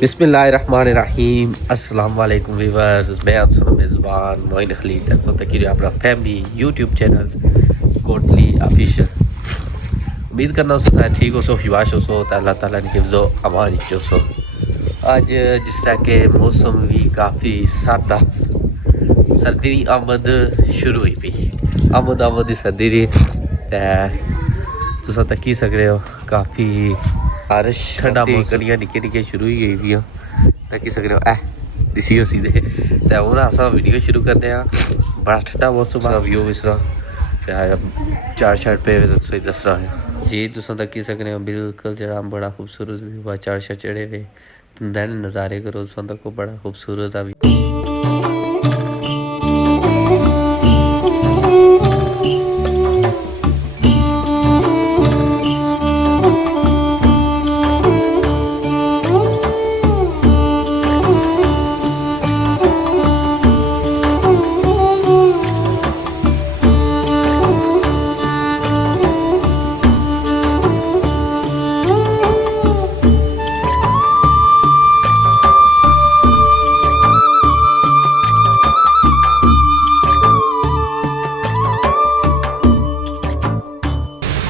बिस्मिल्लाहिर्रहमानिर्रहीम अस्सलाम वालेकुम व्यूअर्स, मैं आप सुनो मेज़बान मोइन खलीद सो तक अपना family YouTube channel Kotli official. उम्मीद करना हो सारे ठीक हो सो हिवाश हो सो तो अल्लाह ताला ने हिफ्ज़ो अमान जो सो। आज जिस तरह के मौसम भी काफ़ी सादा सर्दी की आमद शुरू हुई पी आमद की सर्दी दी तुस तक्की सकते हो। काफ़ी बारिश ठंडा गलियां निक्की निक्की शुरू ही गई हुई तक्की सकते हो दिसी हो सीधे तो हूँ अस वीडियो शुरू करते हैं। बड़ा ठंडा मौसम आ व्यू इस चार शर्ट पे तुसें दस रहा है जी तुस तक्की सकते हो। बिल्कुल जरा बड़ा खूबसूरत व्यू आ चार शर्ट चढ़े हुए दिन नज़ारे करो तुस तक बड़ा खूबसूरत आ भी।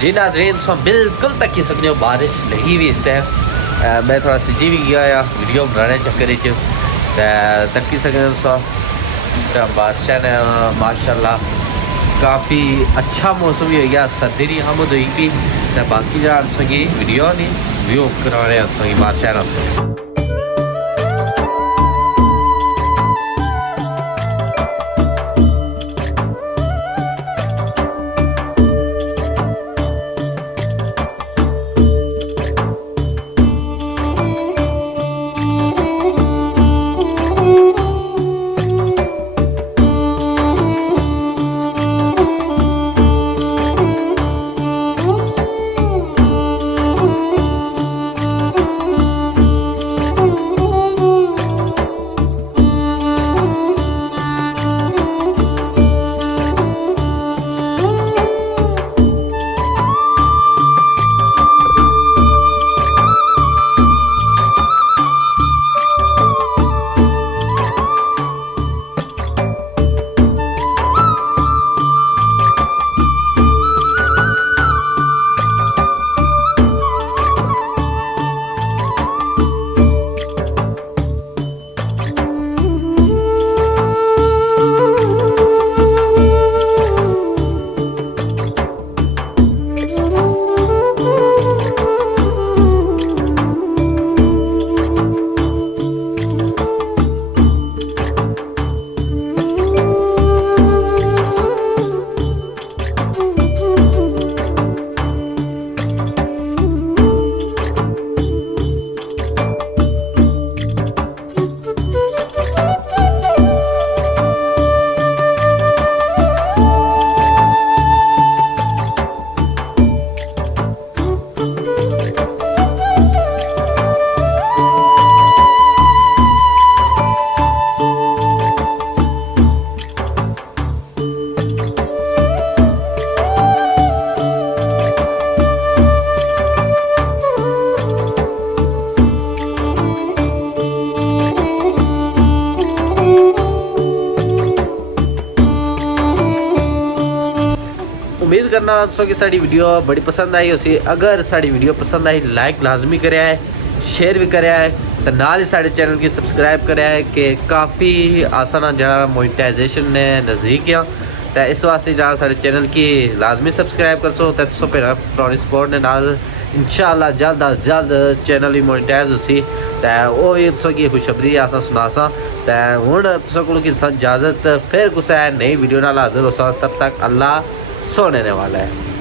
जी नाज़रीन सो बिल्कुल तक ही सकते हो बारिश नहीं भी इस टाइम मैं थोड़ा सिजी भी गया वीडियो बनाने चक्कर तक्की सकते सो बारिश ने माशाल्लाह काफ़ी अच्छा मौसम भी हो गया सर्दी की आमद हुई भी बाकी जरा वीडियो नहीं व्यू कराने बारिश। उम्मीद करना दोस्तों कि साड़ी वीडियो बड़ी पसंद आई उसी अगर साड़ी वीडियो पसंद आई लाइक लाजमी करे है शेयर भी करे है तो नाल ही साढ़े चैनल की सब्सक्राइब करे है कि काफ़ी आसान जरा मोनेटाइजेशन ने नज़दीक आ तो इस वास्ते जरा साढ़े चैनल की लाजमी सब्सक्राइब कर सो तो पुरानी सपोर्ट ने नाल इंशाअल्लाह जल्द अज जल्द चैनल भी मोनेटाइज उसी तो वो भी तुसों की खुशखबरी असा सुनासा तो हूँ तुसों को इजाज़त फिर कुछ नई वीडियो नाल हाजिर हो तब तक अल्लाह सोने वाला है।